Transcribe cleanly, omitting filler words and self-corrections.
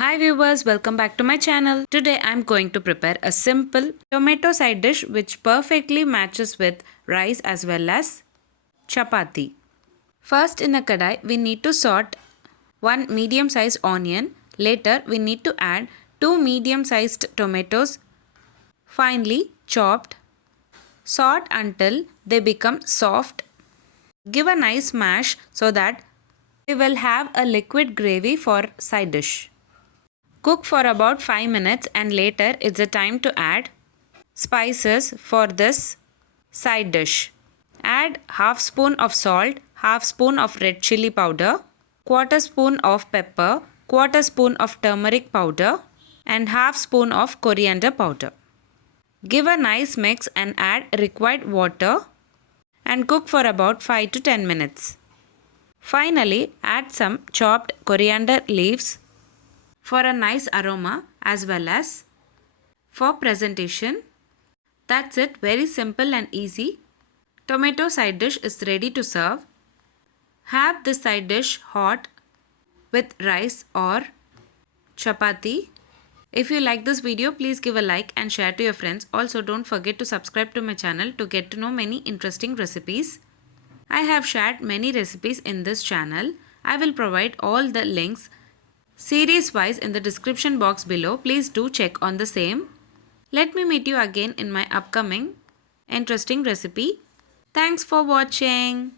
Hi viewers, welcome back to my channel. Today I am going to prepare a simple tomato side dish which perfectly matches with rice as well as chapathi. First in a kadai we need to salt one medium sized onion. Later we need to add two medium sized tomatoes finely chopped. Salt until they become soft. Give a nice mash so that we will have a liquid gravy for side dish. Cook for about 5 minutes and later it's the time to add spices for this side dish. Add half spoon of salt, half spoon of red chili powder, quarter spoon of pepper, quarter spoon of turmeric powder and half spoon of coriander powder. Give a nice mix and add required water and cook for about 5 to 10 minutes. Finally, add some chopped coriander leaves for a nice aroma as well as for presentation. That's it, very simple and easy. Tomato side dish is ready to serve. Have this side dish hot with rice or chapati. If you like this video, please give a like and share to your friends. Also, don't forget to subscribe to my channel to get to know many interesting recipes. I have shared many recipes in this channel. I will provide all the links series wise in the description box below. Please do check on the same. Let me meet you again in my upcoming interesting recipe. Thanks for watching.